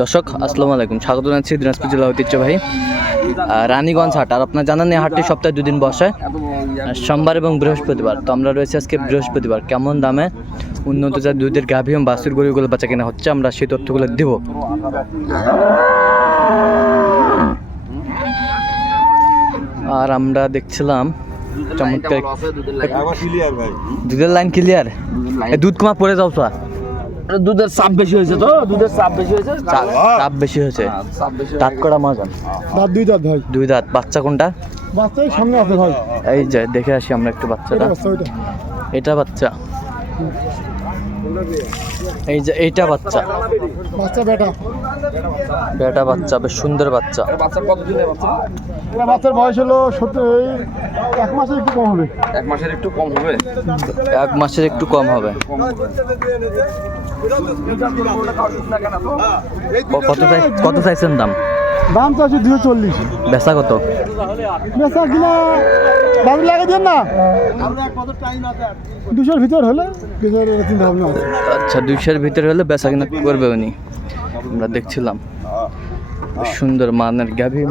দর্শক আসসালামু আলাইকুম। স্বাগত জানাচ্ছি দিনাজপুর জেলা ঐতিহ্যবাহী রানীগঞ্জ হাট। আর আপনার জানেন এই হাটটি সপ্তাহে দুদিন বসে সোমবার এবং বৃহস্পতিবার। তো আমরা রয়েছে আজকে বৃহস্পতিবার। কেমন দামে উন্নত জাত দুধের গাভী এবং বাছুর গরুগুলো বাচ্চা কেনা হচ্ছে আমরা সেই তথ্যগুলো দিব। আর আমরা দেখছিলাম চমৎকার দুধের লাইন ক্লিয়ার দুধ কমা পড়ে যাও তো। দুধের চাপ বেশি হয়েছে তো? দুধের চাপ বেশি হয়েছে? চাপ বেশি হয়েছে। দাঁত করা মজান দাঁত দুই দাঁত ভাই। দুই দাঁত। বাচ্চা কোনটা? বাচ্চাই সামনে আছে ভাই। এই যে দেখে আসি আমরা একটু বাচ্চাটা। এটা বাচ্চা বাচ্চা। এই যে এইটা বাচ্চা। বাচ্চা বেটা। বেটা বাচ্চা বেশ সুন্দর বাচ্চা। বাচ্চা কত দিনের বাচ্চা? এটা বাচ্চার বয়স হলো এই এক মাসে একটু কম হবে। এক মাসের একটু কম হবে? এক মাসের একটু কম হবে। কত কত চাইছেন দাম? দাম তো আছে দুশো চল্লিশ। বেচা কত? বেচা কিনা বাবু লাগে দেন না। দুশোর ভিতর হলে দুশোর চিন্তা ভাবনা আছে। আচ্ছা দুইশোর ভিতরে হলে বেচা কিনা করবে উনি। আমরা দেখছিলাম। সুন্দর মানের গাভী।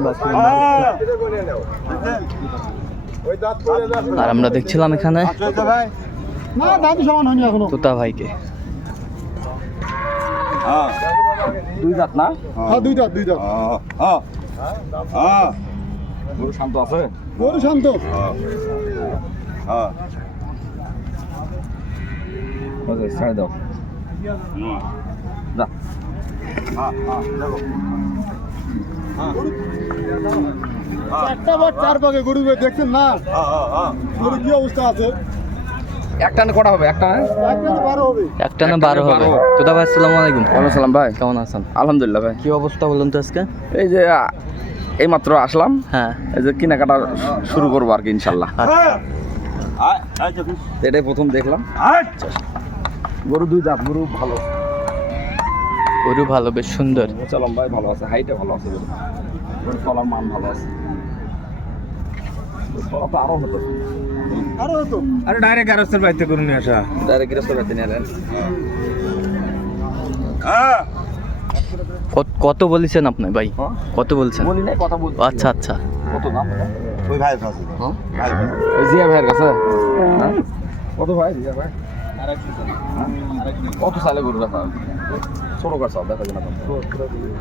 আর আমরা দেখছিলাম এখনও। তোতা ভাইকে। দুই দাঁত না? হ্যাঁ দুই দাঁত দুই দাঁত গরু শান্ত আছে? গরু শান্ত। ছেড়ে দাও। যা। চারটা বার চার পাকে গরু দেখছেন না? গরু কি অবস্থা আছে? একটা না কটা হবে? একটা না একটা তো বারো হবে। একটা বারো। হবে তোতা ভাই আসসালামু আলাইকুম। ওয়ালাইকুম সালাম ভাই। কেমন আছেন? আলহামদুলিল্লাহ ভাই। কি অবস্থা বলুন তো আজকে? এই যে এই মাত্র আসলাম। হ্যাঁ। এই যে কেনাকাটা শুরু করব আর কি ইনশাল্লাহ। আচ্ছা। এটাই প্রথম দেখলাম। গরু দুই দাঁত গরু ভালো। গরু ভালো বেশ সুন্দর। চালাম ভাই ভালো আছে। হাইটে ভালো আছে। গরু গরু মান ভালো আছে। আরও হতো আরও হতো। আরে ডাইরেক্ট গ্যারেজের বাড়িতে করে নিয়ে আসা। ডাইরেক্ট গৃহস্থ বাড়িতে নিয়ে এলেন কত- কত বলেছেন আপনি ভাই? হ্যাঁ? কত বলছেন? বলি নাই কথা বলছি। আচ্ছা আচ্ছা। কত দাম ওই হ্যাঁ? জিয়া ভাইয়ের কাছে? হ্যাঁ? কত ভাই জিয়া ভাই? হ্যাঁ? কত সালে গরু ছোট কার দেখা যায় না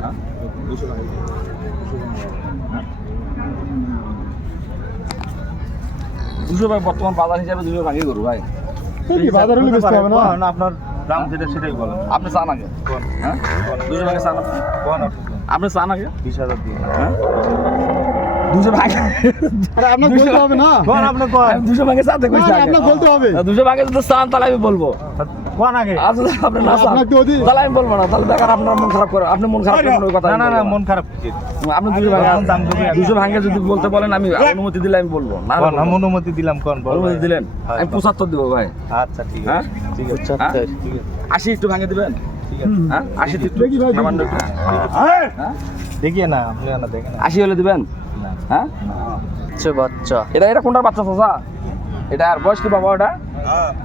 হ্যাঁ? হ্যাঁ? দুশো ভাই বর্তমান বাজার হিসাবে দুশো ভাগই গরু ভাই। বাজার হলে বেচতে হবে না? না আপনার দাম যেটা সেটাই বলেন। আপনি চান আগে? হ্যাঁ? দুশো ভাগে চান আপনি? চান আগে? বিশ হাজার দিয়ে। হ্যাঁ? দুশো ভাগে আরে আপনাকে বলতে হবে না? আপনি দুশো ভাগে চাতে বলতে হবে। দুশো ভাগে যদি চান তাহলে আমি বলব। কোন আগে। আজ আপনি না চান আপনাকে অধি- তাহলে আমি বলব না তাহলে বেকার আপনার মন খারাপ করে আপনি মন খারাপ করেন ওই কথা না না না মন খারাপ আপনি দুশো দুশো যদি বলতে বলেন আমি অনুমতি দিলে আমি বলব। না আমি অনুমতি দিলাম কোন অনুমতি দিলেন? হ্যাঁ, আমি পঁচাত্তর দিব ভাই। আচ্ছা ঠিক হ্যাঁ? আছে। ঠিক আছে পঁচাত্তর ঠিক আছে। আশি একটু ভাঙে দিবেন? ঠিক আছে। হ্যাঁ? আশি একটু ভাই, সামান্য একটু। হ্যাঁ? হ্যাঁ? দেখিয়ে না আপনি না দেখেন আশি হলে দিবেন? হ্যাঁ? আচ্ছা বাচ্চা। এটা এটা কোনটার বাচ্চা চাচা? এটা আর বয়স কি বাবা ওটা?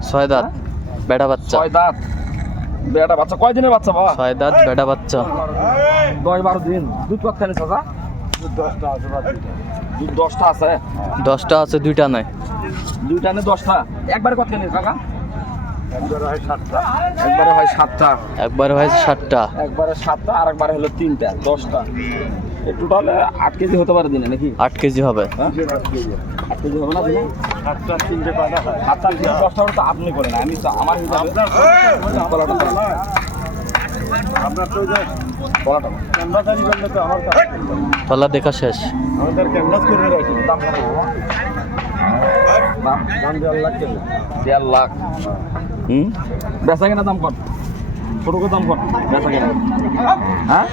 ছয় দাঁত। বেটা বাচ্চা। ছয় দাঁত। বেটা বাচ্চা। কয় দিনের বাচ্চা বাবা? ছয় দাঁত বেটা বাচ্চা। দশ বারো দিন। দুধ কত খানি চাচা? দুধ দশটা আছে? দশটা আছে দুইটা নাই। দুইটা নে দশটা? একবারে কত খানি কাকা একবারে হয় সাতটা। একবার হয়েছে ষাটটা একবারে সাতটা। আর একবারে হলো তিনটা। দশটা। টোটাল আট কেজি হতে পারে দিনে নাকি? আট কেজি হবে। হ্যাঁ? আট কেজি হবে না দিনে? সাতটা তিনটে পাতা। হয় সাতটা তিন দশটা তো আপনি করেন। আমি তো আমার হিসাবে আপনার তো তলা দেখা শেষ। আমাদের ক্যামেরাজ করে রাখি দাম? দাম লাগছে না দেড় লাখ। হুম? বেচা কেনা দাম কত? ছোট দাম কত বেচা কেনা। হ্যাঁ?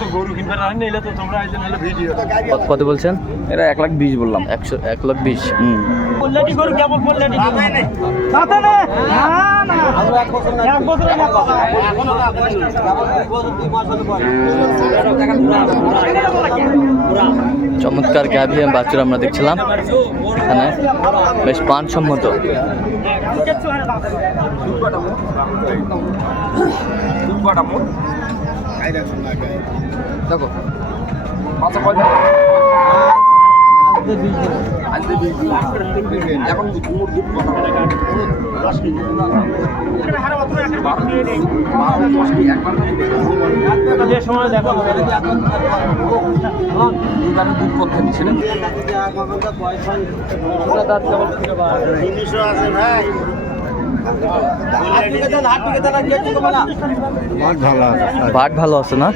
তো গরু নিলে তো তোমরা আইলে নাহলে ভিডিও কত কত বলছেন? এটা এক লাখ বিশ বললাম। একশো এক লাখ বিশ। হুম। চমৎকার গাভী এবং বাছুর আমরা দেখছিলাম এখানে বেশ পানসম্মত দুধ কটা মোট দেখো বাচ্চা কয় দিন? আজকে বিশ দিন। এখন কত? দশ বারো, দশ কেজি, একবার দুধ যে সময় দেখো দুধ দুধ কত দিচ্ছিলেন জিনিসও আছে ভাই। বাট ভালো আছে না?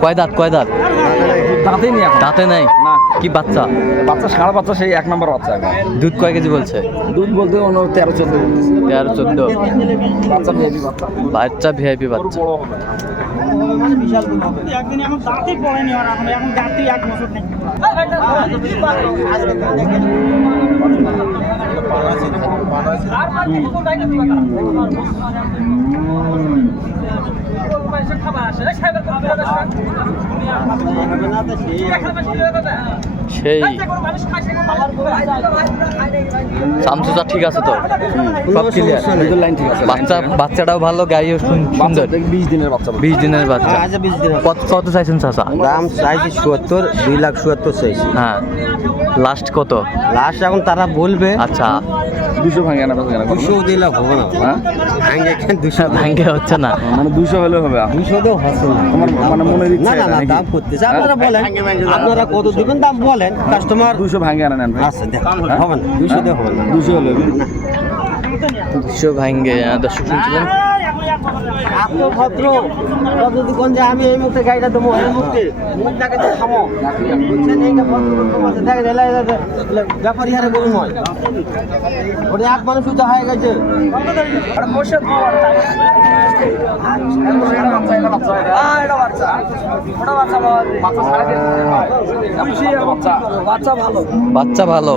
কয় দাঁত কয় দাঁত? দাঁতে নেই দাঁতে নাই কি বাচ্চা? বাচ্চা সারা বাচ্চা সেই এক নম্বর বাচ্চা এখন। দুধ কয় কেজি বলছে? দুধ বলতে অন্য তেরো চোদ্দ তেরো চোদ্দ। বাচ্চা বেবি বাচ্চা। বাচ্চা ভিআইপি বাচ্চা। হবে সেই সামসুসা ঠিক আছে তো? সব ক্লিয়ার লাইন ঠিক আছে। বাচ্চা বাচ্চাটাও ভালো সুন- সুন্দর। বিশ দিনের বাচ্চা বিশ দিনের বাচ্চা। আচ্ছা বিশ দিন কত কত চাইছেন চাচা? দাম চাইছি সত্তর দুই লাখ সত্তর চাইছি। হ্যাঁ। লাস্ট কত? লাস্ট এখন তারা বলবে। আচ্ছা। দুশো ভাঙে না কেনা? করব? দুশো দুই লাখ হবে না। হ্যাঁ? ভাঙ্গে দুশো? ভাঙ্গে হচ্ছে না। মানে দুশো হলে হবে। দুশো তো হচ্ছে না তোমার মানে মনে না ইচ্ছা না না? দাম করতেছে। আপনারা বলেন আপনারা কত দিবেন? দাম বলেন। কাস্টমার দুশো ভাঙে আনা নেন ভাই। আচ্ছা দেখো হবে। না। দুশো দিয়ে হবে না। দুশো হলে হবে। দুশো ভাঙ্গে আহ, দর্শক শুনছিলেন আপনি ভদ্র। যে আমি এই মুহূর্তে গাড়িটা দেবো এই মুহূর্তে মুখটাকে তো থামো। বুঝছেন? এইটা ভদ্র দেখে রেলা ব্যাপারী হারে গরু নয় ওটা এক মানুষ উঁচা হয়ে গেছে। বাচ্চা ভালো।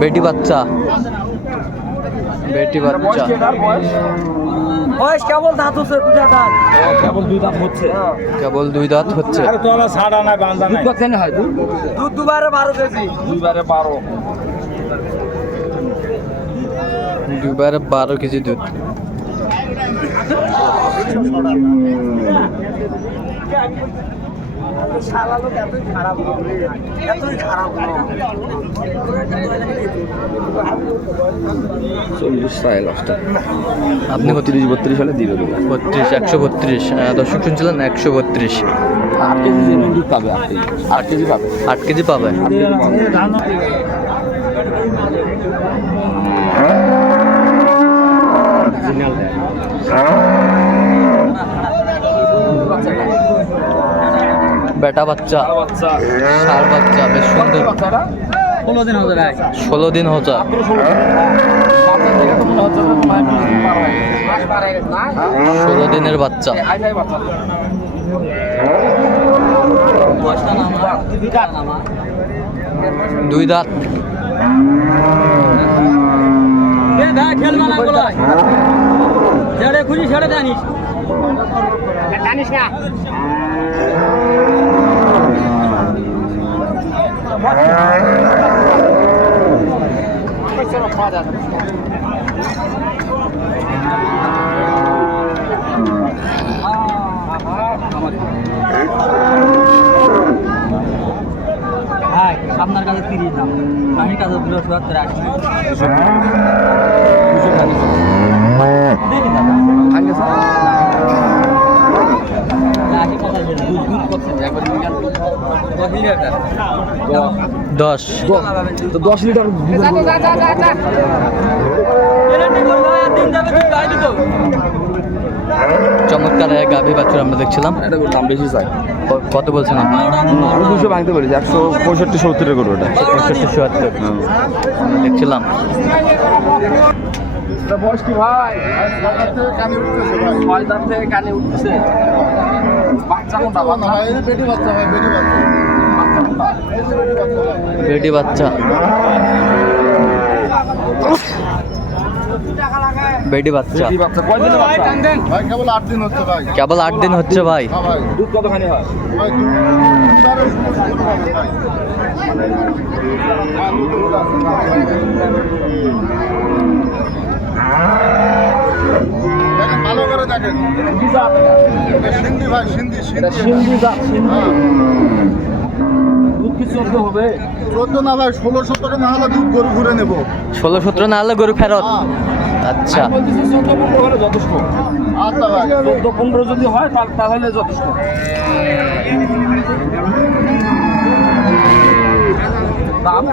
বেটি বাচ্চা। বেটি বাচ্চা। বয়স কেবল দাঁত হচ্ছে দুটা দাঁত। কেবল দুই দাঁত হচ্ছে? কেবল দুই দাঁত হচ্ছে। আরে তো আমার সাড়া নাই বান্ধা নাই। দুধ কেন হয়? দুধ? দুধ দুবারে বারো কেজি। দুবারে বারো। দুবারে বারো কেজি দুধ। চল্লিশ সাড়ে লাস্টটা আপনি কত তিরিশ বত্রিশ হলে দিয়ে দেবো বত্রিশ একশো বত্রিশ। দর্শক শুনছিলেন একশো বত্রিশ। আট কেজি দুধ পাবে আট কেজি। আট কেজি পাবে। আট কেজি পাবে। আট কেজি পাবে। বেটা বাচ্চা ষাঁড় বাচ্চা, বেশ সুন্দর। ষোলো দিন হবে ষোলো দিন হচ্ছে। হচ্ছে। ষোলো দিনের বাচ্চা। দুই দাঁত। খুশি ছেড়ে জানিস জানিস না আপনার কাছে তিরিশ দাম। আমি কাছে দুটো সত্তর আশি। দুশো দশ। তো দশ লিটার চমৎকার এক গাভী বাছুর আমরা দেখছিলাম। দাম বেশি চাই। কত বলছেন আপনি? আমি দুশো ভাঙতে পেরেছি একশো পঁয়ষট্টি সত্তরের গরু এটা পঁয়ষট্টি চুয়াত্তর দেখছিলাম। বয়স কি ভাই? কানে উঠতেছে ভাই। থেকে কানে উঠছে বাচ্চা কোনটা বেটি বাচ্চা ভাই বেটি বাচ্চা। ভাই বেটি বেটি বেটি কেবল আট দিন হচ্ছে ভাই। কেবল আট দিন হচ্ছে ভাই। হ্যাঁ ভাই। দুধ কতখানি হয় ভাই দুবারে শুরু শুরু হবে ভাই হ্যাঁ, নতুন আছে। দেখেন ভালো করে সিন্ধি ভাই সিন্ধি সিন্ধি সিন্ধি জাত সিন্ধি। হ্যাঁ। দুধ কি চোদ্দ হবে। চোদ্দ না ভাই ষোলো সতেরো না হলে দুধ গরু ঘুরে নেব। ষোলো সতেরো না হলে গরু ফেরত? হ্যাঁ। আচ্ছা। বলতেছি চোদ্দ পনেরো হলে যথেষ্ট। আচ্ছা ভাই। চোদ্দ পনেরো যদি হয় তাহলে যথেষ্ট। দাম?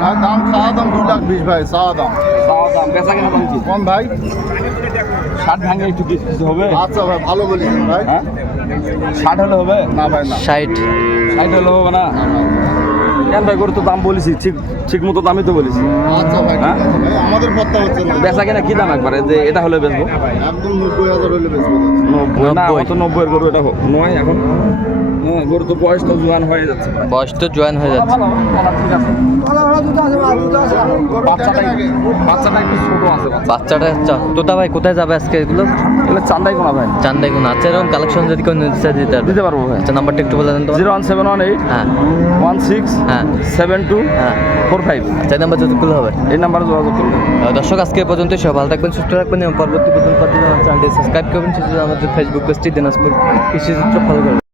ভাই দাম চাওয়া দাম দু লাখ বিশ ভাই চাওয়া দাম। দাম দাম বেচা কেনা দাম কি? কম ভাই। ষাট ভাঙে একটু কিছু হবে। আচ্ছা ভাই ভালো বলেছেন ভাই। হ্যাঁ? ষাট হলে হবে? না ভাই না। ষাট। ষাট হলে হবে না? কেন ভাই করে তো দাম বলেছি ঠিক ঠিক মতো দামই তো বলেছি। আচ্ছা ভাই হ্যাঁ? আমাদের কথা হচ্ছে না। বেচা কেনা কি দাম একবারে? যে এটা হলে বেচবো? একদম নব্বই হাজার হলে বেচবো। নব্বই না নব্বই। অত নব্বইয়ের গরু এটা নয় এখন। হ্যাঁ, গরু তো বয়স তো জোয়ান হয়ে যাচ্ছে। বয়স তো জয়েন হয়ে যাচ্ছে। বাচ্চাটা একটু ছোট আছে বাচ্চাটা তোতা ভাই কোথায় যাবে আজকে এগুলো? এগুলো চান্দাই কোনা ভাই। চান্দাই কোন আছে এরকম কালেকশন যদি কেউ নিতে দিতে দিতে পারব ভাই। আচ্ছা নাম্বারটা একটু বলে দেন তো। Zero one seven one eight হ্যাঁ। ওয়ান সিক্স হ্যাঁ। সেভেন টু হ্যাঁ। Four five. আচ্ছা এই নাম্বার হবে। এই নাম্বারে যোগাযোগ দর্শক আজকে পর্যন্ত সব ভালো থাকবেন সুস্থ রাখবেন এবং পরবর্তী পর্যন্ত চ্যানেলটি সাবস্ক্রাইব করবেন। আমাদের ফেসবুক পেজটি দিনাজপুর কৃষি ফলো করবেন।